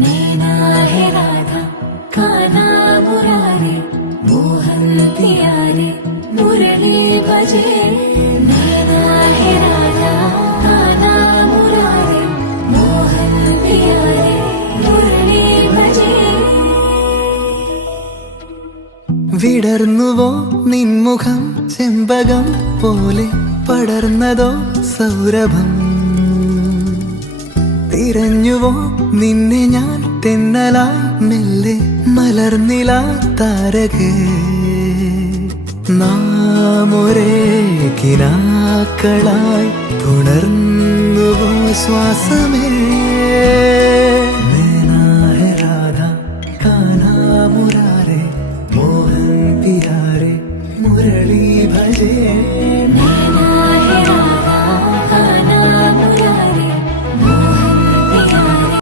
नैना है राधा कान्हा मुरारे मोहन प्यारे मुरली बजे नैना है राधा कान्हा मुरारे मोहन प्यारे मुरली बजे വിടർന്നുവോ നിൻമുഖം ചെമ്പകം പോലെ പടർന്നതോ സൗരഭം തിരഞ്ഞുവോ നിന്നെ ഞാൻ തെന്നലായി മെല്ലെ മലർന്നില താരകേ നാം ഒരേ കിനാക്കളായി പുണർന്നുവോ ശ്വാസമേ